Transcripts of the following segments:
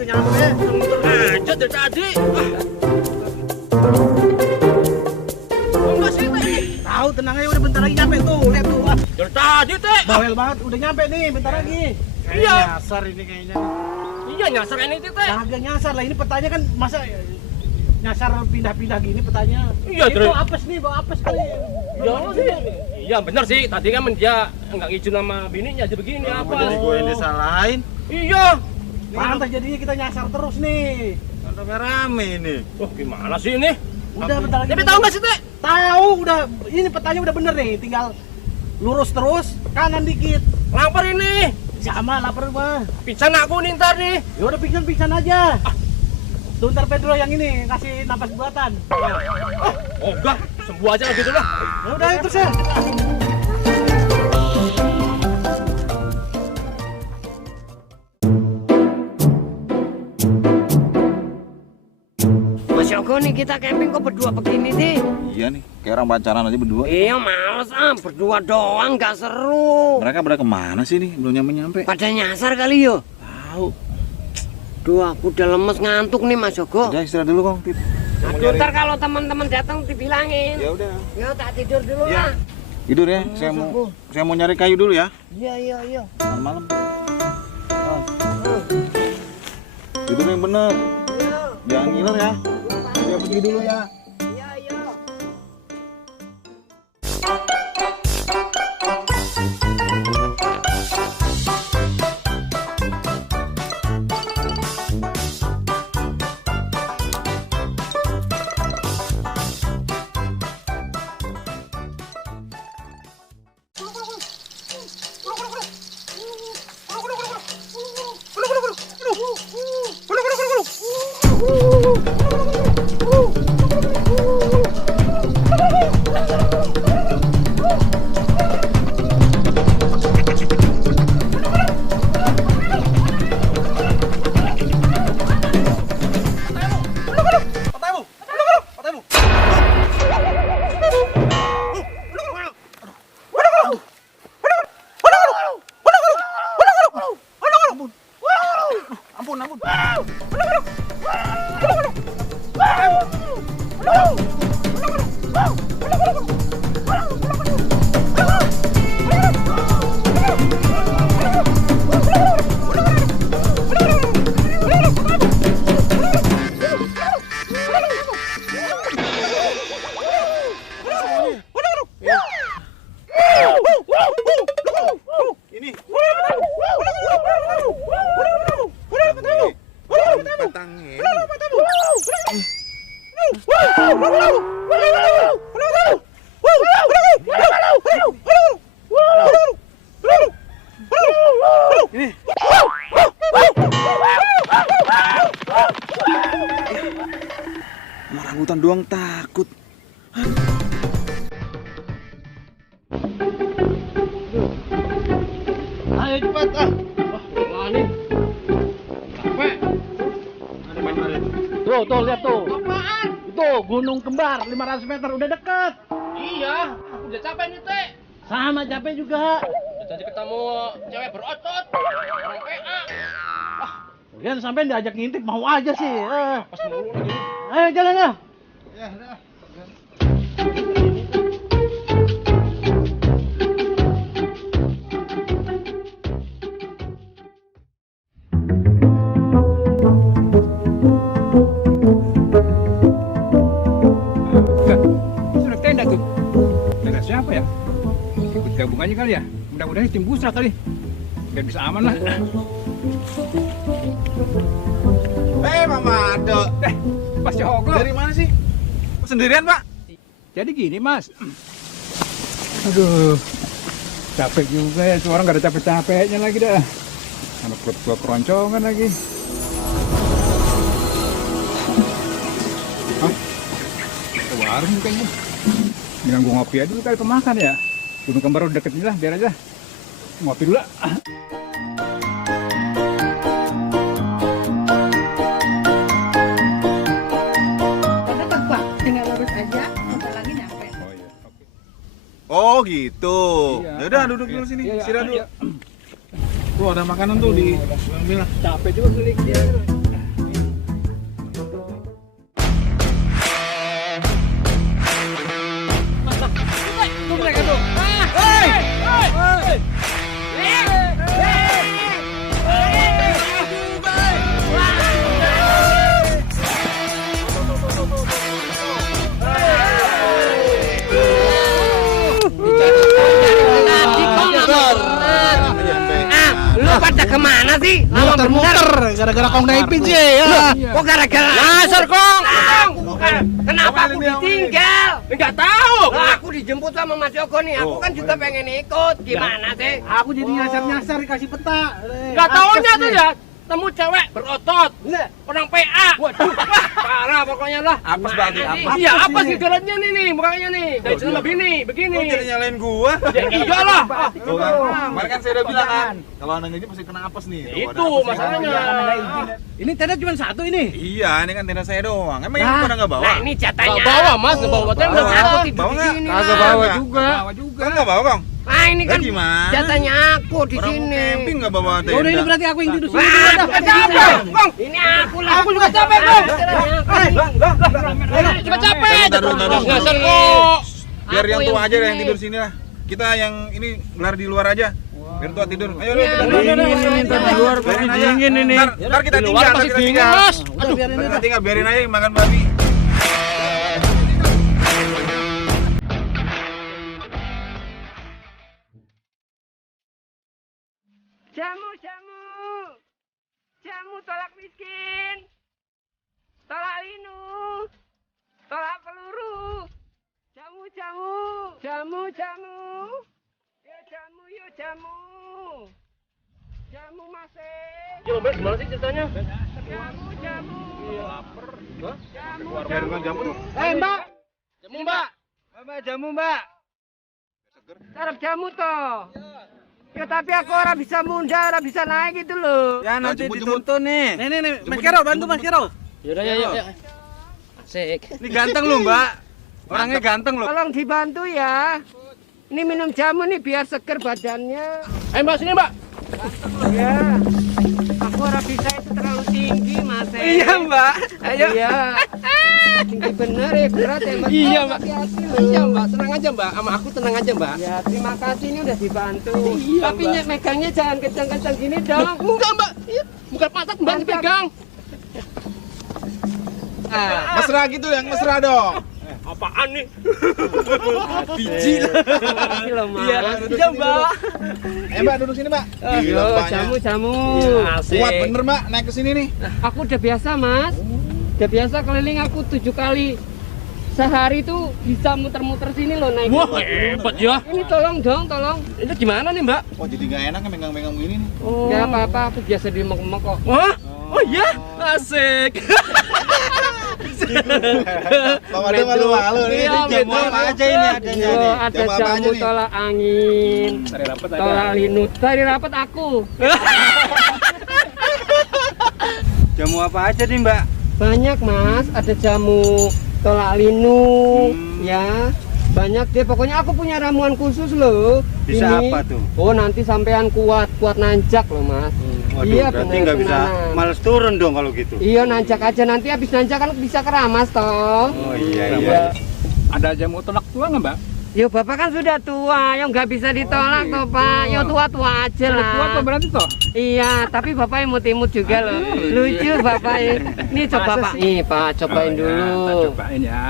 udah nyampe ya. Aja dari tadi. Enggak sih teh. Tahu tenang aja udah bentar lagi nyampe tuh. Lihat tuh. Ah, Dari tadi teh. bawel banget udah nyampe nih bentar lagi. Iya. Nyasar ini kayaknya. Iya nyasar ini teh. Kagak nyasar lah ini petanya kan masa nyasar pindah-pindah gini petanya. Iya, itu Dre. apes nih, bawa apes kali. Ya sih. Iya benar sih. Tadi kan dia enggak ngizin sama bininya aja begini apa. Jadi gue yang disalahin. Iya. Pantas jadinya kita nyasar terus nih. Kan rame ini. Wah gimana sih ini? Udah bentar lagi. Tapi tahu nggak sih teh? Tahu udah ini petanya udah bener nih, tinggal lurus terus kanan dikit. Lapar ini. Sama lapar mah. Pingsan aku nih ntar nih. Ya udah pingsan aja. Tuh ntar Pedro yang ini kasih napas buatan. Oh enggak, sembuh aja gitu lah. Ya udah itu sih. Mas Yogo nih kita camping kok berdua begini sih? Iya nih, kayak orang pacaran aja berdua. Iya males berdua doang gak seru. Mereka pada kemana sih nih? Belum nyampe-nyampe. Pada nyasar kali yo. Tahu. Duh aku udah lemes ngantuk nih Mas Yogo. Udah istirahat dulu Kong. Tip. Aduh ntar kalau teman-teman datang dibilangin. Ya udah. Ya tak tidur dulu Ya. lah. Tidur ya. Saya mau nyari kayu dulu ya. Iya. Malam-malam. Oh. Tidur yang bener. Iya. Jangan ngiler ya. Saya pergi dulu ya. Iya. Ini. Petangin. Orangutan doang takut. Ayo cepat ah. Wah, gimana? Capek. Tuh, lihat tuh. Apaan? Itu Gunung Kembar 500 meter udah deket. Iya, aku udah capek nih teh. Sama capek juga. Jadi ketemu cewek berotot. Orang PA. Kalian sampai diajak ngintip mau aja sih. Pas mulu lagi. Ayo jalan ya. Sudah tenda tuh. Tenda siapa ya? Ikut gabungannya kali ya. Mudah-mudahan tim busra kali. Biar bisa aman lah. Mama Ado. Mas Yogo. Dari mana sih? Sendirian, Pak? Jadi gini, Mas. Aduh. Capek juga ya. Tuh orang gak ada capek-capeknya lagi dah. Sama perut gua keroncongan lagi. Hah? Ke warung bukannya. Dengan gua ngopi aja dulu kali pemakan ya. Gunung Kembar udah deket nih lah, biar aja. Ngopi dulu lah. Dekat Pak, tinggal lurus aja, bentar lagi nyampe. Oh iya, oke. Oh gitu. Iya. Ya udah duduk dulu sini. Iya, iya, Istirahat dulu. iya. Tuh ada makanan tuh di ambil lah. Capek juga keliling dia. sih? Lama Muter-muter gara-gara kong naipin sih ya. Kok gara-gara Nasar kong. Kenapa aku ditinggal? Enggak tahu. Lah, aku dijemput sama Mas Yogo nih. Aku kan juga pengen ikut. Gimana sih? Aku jadi nyasar-nyasar dikasih peta. Enggak taunya tuh ya. Temu cewek berotot. Orang PA. Waduh. Parah pokoknya lah. Apes banget, apes. Iya, apa sih geraknya nih mukanya nih. Dari sana begini, begini. Kok jadi nyalain gua? Ya iyalah. Tuh kan, kemarin kan saya udah bilang kan, kalau anak ini pasti kena apes nih. Tuh, ada Itu apes. masalahnya. Ini tenda cuma satu ini. Iya, ini kan tenda saya doang. Emang yang pada nggak bawa? Nah, ini jatahnya. Enggak bawa, Mas, enggak bawa tenda. Bawa. Aku tidur Bawa di nggak? sini. Kagak Mas. bawa juga. Kan nggak bawa, Kang? Ah, ini kan Lah, gimana? jatahnya aku di Orang sini. camping nggak bawa tenda. Udah ini berarti aku yang tidur sini. Wah, Udah. capek, Kong. Ini aku lah. Aku juga capek, Kong. Cuma capek aja. Bentar, bentar, bentar. Nasar kok. Biar yang Aku tua yang aja yang sini. tidur sini lah. Kita yang ini gelar di luar aja. Biar tua tidur. Ayo, Ya, tidur. ini ntar di luar Biarin aja. Ntar kita Di tinggal, luar ntar pasti kita dingin, tinggal. Mas. Udah biarin Ntar aja. kita tinggal, biarin aja yang makan babi. Jamu tolak miskin, tolak linu, tolak peluru, jamu, yuk jamu, masih, Ya, Mbak, gimana sih ceritanya? jamu, Biarin kan jamu tuh. Mbak. Jamu, Mbak. sarap jamu toh. Ya tapi aku orang bisa mundur, orang bisa naik gitu loh. Ya nanti dituntun Nih, Mas Kero, bantu Mas Kero. Yaudah, ya. Asik. Ini ganteng loh, Mbak. Orangnya ganteng loh. Tolong dibantu ya. Ini minum jamu nih biar seger badannya. Mbak, sini, Mbak. Ya. Aku orang bisa itu terlalu tinggi, Mas. Iya, Mbak. Ayo. Iya. Tinggi bener ya, berat ya, Mas. Iya, Mbak. Hati-hati loh. Iya, Mbak. Tenang aja, Mbak. Sama aku tenang aja, Mbak. Ya, terima kasih ini udah dibantu. Iya, Tapi Mbak. megangnya jangan kencang-kencang gini dong. Enggak, Mbak. Iya. Bukan pantat, Mbak, dipegang. Mesra gitu yang mesra dong. Apaan nih? Biji lah. Makasih loh, Mas. Iya, Mbak. Mbak duduk sini, Mbak. Gila, Yo, Mbaknya. jamu. Kuat bener, Mbak, naik ke sini nih. Aku udah biasa, Mas. Udah biasa keliling aku 7 kali sehari tuh bisa muter-muter sini loh naik. Wah, hebat ya. Ini tolong dong, tolong. Ini gimana nih, Mbak? Wah, jadi nggak enak megang-megang begini nih. Gak apa-apa, aku biasa di mek-mek kok. Wah, oh iya, asik. Bang Made malu-malu nih. Iya, Ini jamu betul. apa aja ini adanya Yo, nih? ada Jamu apa aja jamu nih? tolak angin, Tari rapet ada. tolak linut. Tadi rapat aku. Jamu apa aja nih, Mbak? Banyak, Mas. Ada jamu tolak linu, ya. Banyak deh. Pokoknya aku punya ramuan khusus loh. Bisa Ini. apa tuh? Oh, nanti sampean kuat nanjak loh, Mas. Iya, berarti bener, nggak bisa beneran. males turun dong kalau gitu. Iya, nanjak aja, nanti habis nanjak kan bisa keramas toh. Oh iya. Ada jamu tolak tua nggak, Mbak? Yo bapak kan sudah tua, yang nggak bisa ditolak toh pak. Yo tua-tua aja Ada tua lah. tuh berarti toh? Iya, tapi bapak imut-imut juga loh. Lucu bapak ya. Nih coba Masa pak. sih? Nih pak, cobain Oh, ya, dulu. tak cobain ya.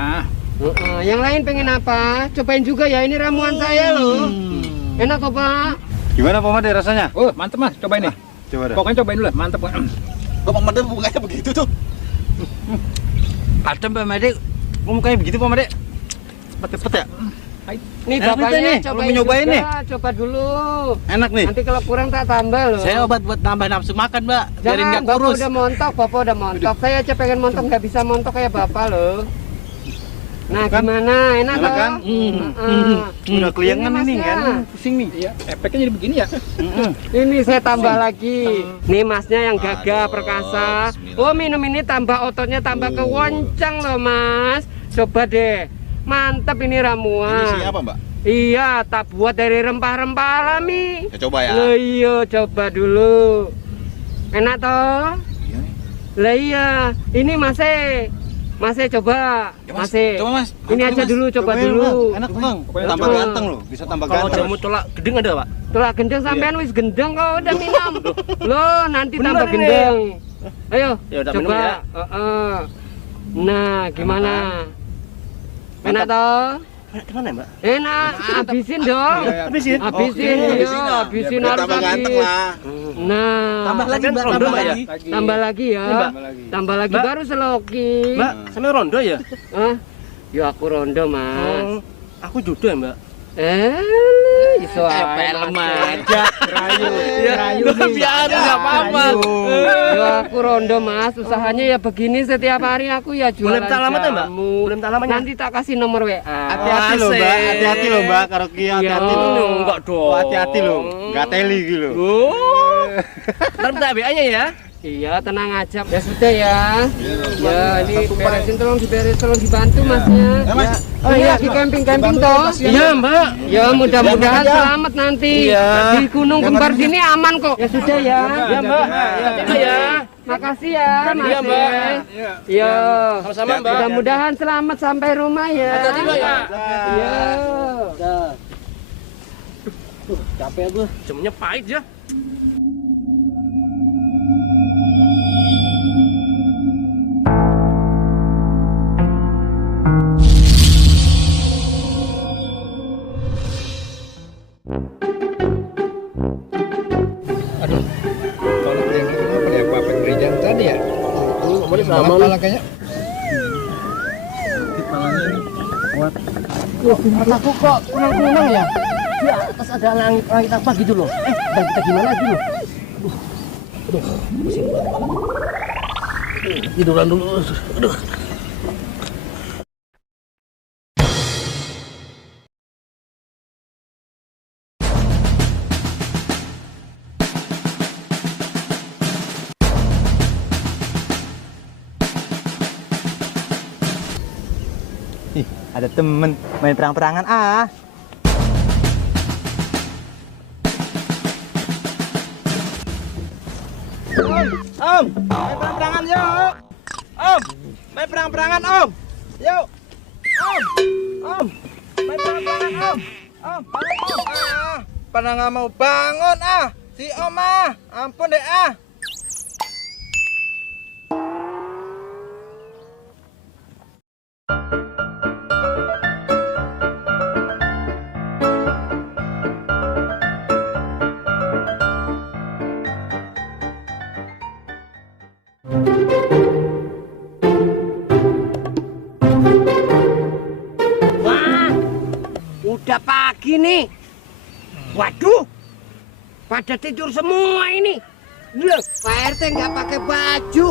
Yang lain pengen apa? Cobain juga ya, ini ramuan saya loh. Enak toh pak? Gimana Pak Made rasanya? Oh, mantep Mas, cobain nih. Coba dah. Pokoknya cobain dulu lah, mantep. Kok Pak Made mukanya begitu tuh? Adem Pak Made. Kok mukanya begitu Pak Made? Cepet-cepet ya? Nih Enak bapaknya nih, cobain belum nyobain juga. nih. Coba dulu. Enak nih. Nanti kalau kurang tak tambah loh. Saya obat buat nambah nafsu makan, Mbak. Biarin Jangan, nggak bapak kurus. udah montok, bapak udah montok. Saya aja pengen montok, nggak bisa montok kayak bapak loh. Nah, Kan? gimana? Enak Enak toh? kan? Udah keliangan ini Mas, kan? ya. Pusing nih. Iya, efeknya jadi begini ya. Ini saya tambah lagi. Nih masnya yang gagah Aduh, perkasa. bismillah. Oh minum ini tambah ototnya tambah kewoncang loh mas. Coba deh. Mantap ini Ini ramuan. isinya apa Mbak? Iya, tak buat dari rempah-rempah alami. Ya coba ya. Loh iya, coba dulu. Enak toh? Iya nih. Lah iya, ini Masnya coba. Ya, Mas. Masnya. Coba Mas. Ini Coba, aja Mas. dulu, coba Cobain, dulu. Bang. Enak Bang. Cobain. Tambah Coba. ganteng loh. Bisa tambah Kalau ganteng. jamu tolak gedeng ada, Pak? Tolak gendeng sampean wis gendeng kok udah minum. Loh, nanti Bener tambah ini. gendeng. Ayo, Ya udah, coba. minum ya. Nah, gimana? Enak toh? Gimana Mbak? Enak, habisin dong. Habisin. Habisin, iya, habisin harus tambah ganteng habis. lah. Nah, Tambah lagi, Mbak, rondo, tambah Mbak, ya? lagi. tambah lagi ya. Tambah lagi Mbak. baru seloki. Mbak, sama rondo ya? Hah? Ya aku rondo, Mas. Oh, aku judo ya Mbak. Iso Film aja. aja. Rayu, rayu. Biar nggak apa-apa. Ya aku rondo, Mas. Usahanya ya begini setiap hari aku ya jualan. Boleh minta alamat ya, Mbak? jamu. Boleh minta alamatnya? Nanti tak kasih nomor WA. Hati-hati loh, Mbak. Hati-hati loh, Mbak. Karo ki hati-hati Iya. loh. Enggak dong. Oh, hati-hati loh. Enggak teli gitu loh. Oh. Ntar minta WA-nya ya. Iya, tenang aja. Ya sudah ya. Ya, ini beresin, tolong dibantu Masnya. Oh iya, di camping-camping toh. Iya Mbak. Ya, mudah-mudahan selamat nanti. Iya. Di Gunung Kembar sini aman kok. Ya sudah ya. Iya Mbak. Ya. Makasih ya, Mas. Iya, Mbak. Iya. Sama-sama Mbak. Mudah-mudahan selamat sampai rumah ya. Hati-hati, Mbak, ya. Iya. Capek gue. Jamnya pahit ya. Kalau yang itu apa ya? Apa pengerjaan tadi ya? Boleh Malah malah kayaknya. Mataku kok kunang-kunang ya? Di atas ada langit apa gitu loh. Dan kita gimana lagi loh? Aduh, pusing banget. Tiduran dulu. Aduh. Ih, ada temen main perang-perangan ah. Om, main perang-perangan yuk. Om, main perang-perangan Om. Yuk. Om, main perang-perangan Om. Bangun Om. Pada nggak mau bangun ah. Si Om ah, ampun deh ah. Wah, udah pagi nih. Waduh, pada tidur semua ini. Loh, Pak RT nggak pakai baju.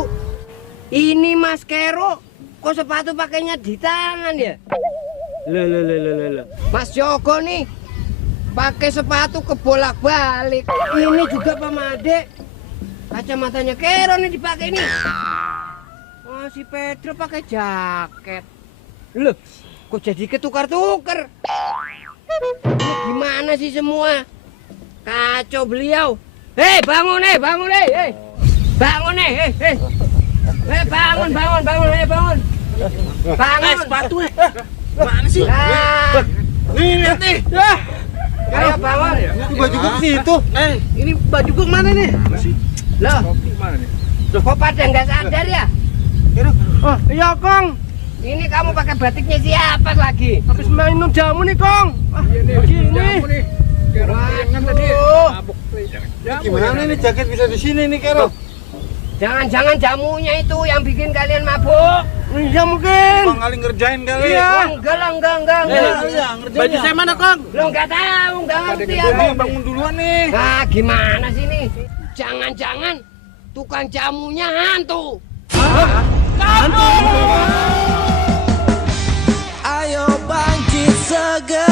Ini Mas Kero, kok sepatu pakainya di tangan ya? Loh. Mas Joko nih, pakai sepatu kebolak-balik. Ini juga Pak Made. Kacamatanya Kero nih dipakai nih. Oh, si Pedro pakai jaket. Loh, kok jadi ketukar-tukar? Ini gimana sih semua? Kacau beliau. Hei, bangun, bangun. Bangun, bangun. Bangun. Sepatu mana sih? Ah, Nih, lihat nih. ayo bangun. Ini baju gue ke situ. Ini baju gue kemana nih? Loh, Gimana nih? kok pada nggak sadar ya? Oh, iya Kong. Ini kamu pakai batiknya siapa lagi? Habis minum jamu nih Kong. Iya nih, begini. jamu nih. Kero yang tadi. Waduh. Mabuk nih. Jamu Gimana nih jaket bisa di sini nih Kero? Jangan-jangan jamunya itu yang bikin kalian mabuk? Iya mungkin. Bang kali ngerjain kali. Iya. Oh, enggak. Baju saya mana Kong? Lo nggak tahu, nggak ngerti Gue aku. bangun duluan nih. Nah, gimana sih nih? Jangan-jangan tukang jamunya hantu. Ayo bangkit segera.